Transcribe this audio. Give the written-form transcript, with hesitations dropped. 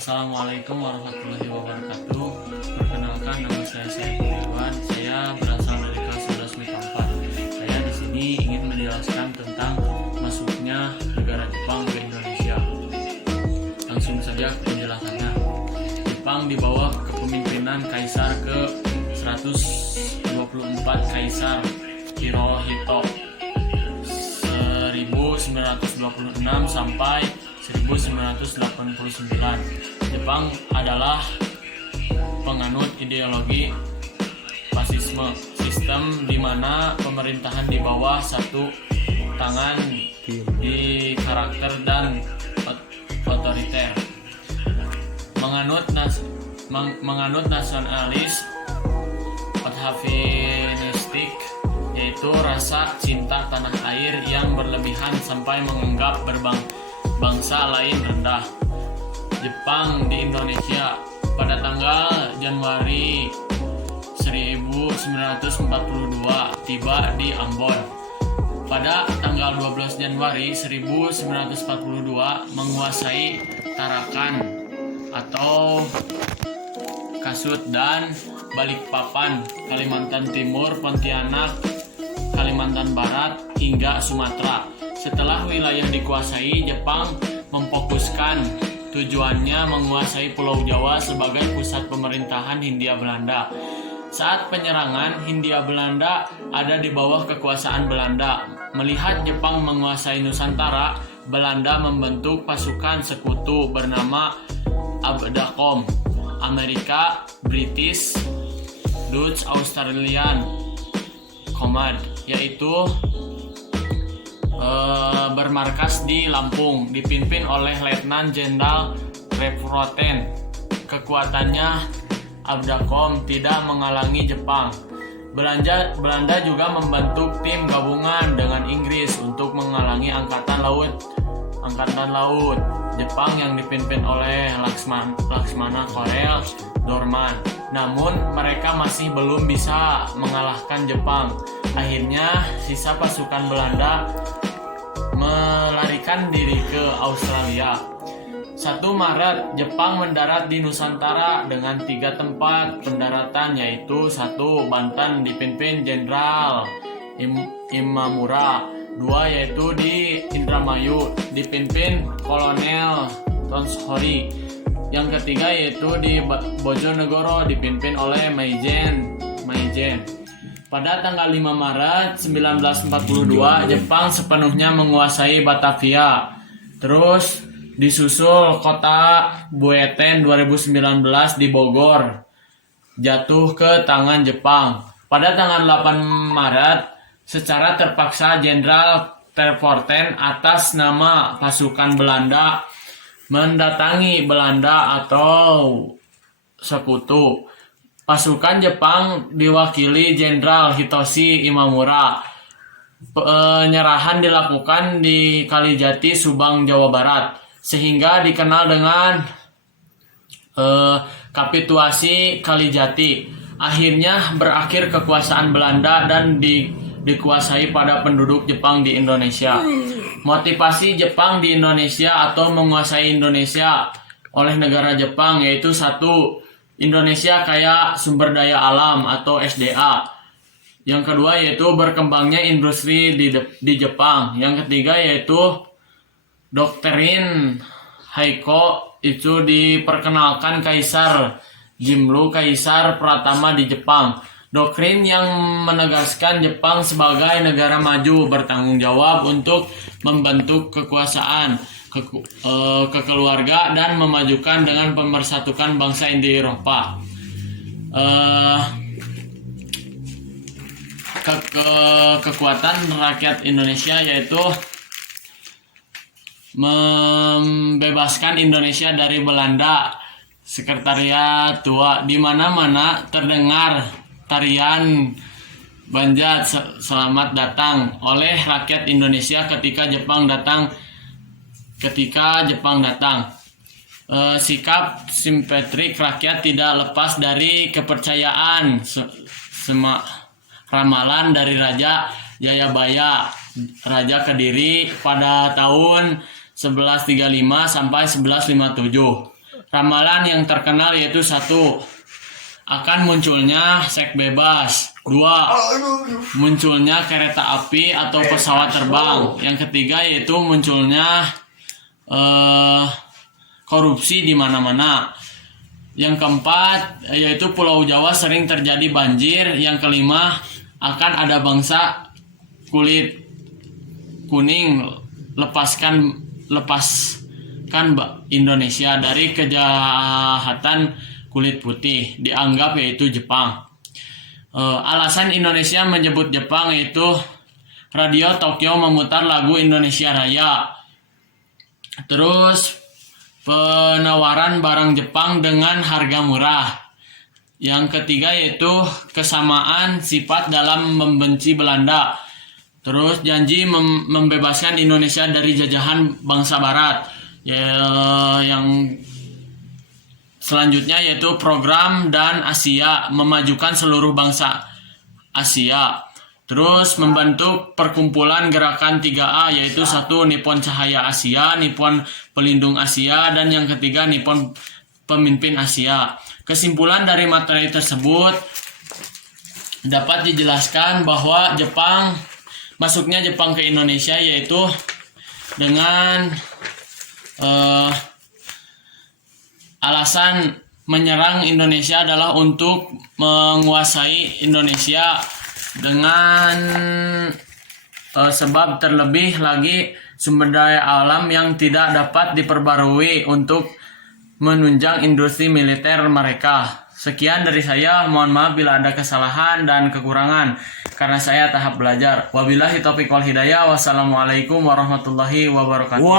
Assalamualaikum warahmatullahi wabarakatuh. Perkenalkan, nama saya Saiful Iwan. Saya berasal dari kelas 11 MIPA 4. Saya di sini ingin menjelaskan tentang masuknya negara Jepang ke Indonesia. Langsung saja ke penjelasannya. Jepang di bawah kepemimpinan Kaisar ke-124 Kaisar Hirohito 1926 sampai 1989. Jepang adalah penganut ideologi fasisme, sistem di mana pemerintahan di bawah satu tangan di karakter dan otoriter. Menganut nasionalis patriotistik, yaitu rasa cinta tanah air yang berlebihan sampai menganggap bangsa lain rendah. Jepang di Indonesia pada tanggal Januari 1942 tiba di Ambon. Pada tanggal 12 Januari 1942 menguasai Tarakan atau Kasut dan Balikpapan, Kalimantan Timur, Pontianak, Kalimantan Barat hingga Sumatera. Setelah wilayah dikuasai, Jepang memfokuskan tujuannya menguasai Pulau Jawa sebagai pusat pemerintahan Hindia Belanda. Saat penyerangan, Hindia Belanda ada di bawah kekuasaan Belanda. Melihat Jepang menguasai Nusantara, Belanda membentuk pasukan sekutu bernama Abdacom, Amerika, British, Dutch, Australian Command, yaitu bermarkas di Lampung, dipimpin oleh Letnan Jenderal Reproten. Kekuatannya Abdacom tidak menghalangi Jepang. Belanda juga membentuk tim gabungan dengan Inggris untuk menghalangi angkatan laut Jepang yang dipimpin oleh Laksmana Korel Dorman. Namun mereka masih belum bisa mengalahkan Jepang. Akhirnya sisa pasukan Belanda melarikan diri ke Australia. 1 Maret Jepang mendarat di Nusantara dengan 3 tempat pendaratan, yaitu 1 Banten dipimpin Jenderal Imamura, 2 yaitu di Indramayu dipimpin Kolonel Tonsori, yang ketiga yaitu di Bojonegoro dipimpin oleh Maijen. Pada tanggal 5 Maret 1942 Jepang sepenuhnya menguasai Batavia. Terus disusul kota Bueten 2019 di Bogor jatuh ke tangan Jepang. Pada tanggal 8 Maret secara terpaksa Jenderal Terporten atas nama pasukan Belanda mendatangi Belanda atau sekutu. Pasukan Jepang diwakili Jenderal Hitoshi Imamura. Penyerahan dilakukan di Kalijati, Subang, Jawa Barat, sehingga dikenal dengan kapitulasi Kalijati. Akhirnya berakhir kekuasaan Belanda dan dikuasai pada penduduk Jepang di Indonesia. Motivasi Jepang di Indonesia atau menguasai Indonesia oleh negara Jepang yaitu 1. Indonesia kaya sumber daya alam atau SDA. Yang kedua yaitu berkembangnya industri di Jepang. Yang ketiga yaitu doktrin Heiko itu diperkenalkan Kaisar Jimmu, Kaisar Pratama di Jepang. Doktrin yang menegaskan Jepang sebagai negara maju bertanggung jawab untuk membentuk kekuasaan kekeluarga dan memajukan dengan pemersatukan bangsa di Eropa. Kekuatan rakyat Indonesia yaitu membebaskan Indonesia dari Belanda. Sekretariat Tua, di mana-mana terdengar tarian Banjat selamat datang oleh rakyat Indonesia ketika Jepang datang. Sikap simetrik rakyat tidak lepas dari kepercayaan ramalan dari Raja Jayabaya, Raja Kediri pada tahun 1135 sampai 1157. Ramalan yang terkenal yaitu 1. Akan munculnya seks bebas. 2. Munculnya kereta api atau pesawat terbang. Yang ketiga yaitu munculnya korupsi di mana-mana. Yang keempat yaitu Pulau Jawa sering terjadi banjir. Yang kelima, akan ada bangsa kulit kuning lepaskan Indonesia dari kejahatan kulit putih, dianggap yaitu Jepang. Alasan Indonesia menyebut Jepang yaitu Radio Tokyo memutar lagu Indonesia Raya. Terus penawaran barang Jepang dengan harga murah. Yang ketiga yaitu kesamaan sifat dalam membenci Belanda. Terus janji membebaskan Indonesia dari jajahan bangsa Barat. Yang selanjutnya yaitu program dan Asia, memajukan seluruh bangsa Asia. Terus membentuk perkumpulan gerakan 3A yaitu 1. Nippon Cahaya Asia, Nippon Pelindung Asia, dan yang ketiga Nippon Pemimpin Asia. Kesimpulan dari materi tersebut dapat dijelaskan bahwa masuknya Jepang ke Indonesia yaitu dengan alasan menyerang Indonesia adalah untuk menguasai Indonesia dengan sebab terlebih lagi sumber daya alam yang tidak dapat diperbarui untuk menunjang industri militer mereka. Sekian dari saya, mohon maaf bila ada kesalahan dan kekurangan karena saya tahap belajar. Wabillahi taufiq wal hidayah. Wassalamualaikum warahmatullahi wabarakatuh.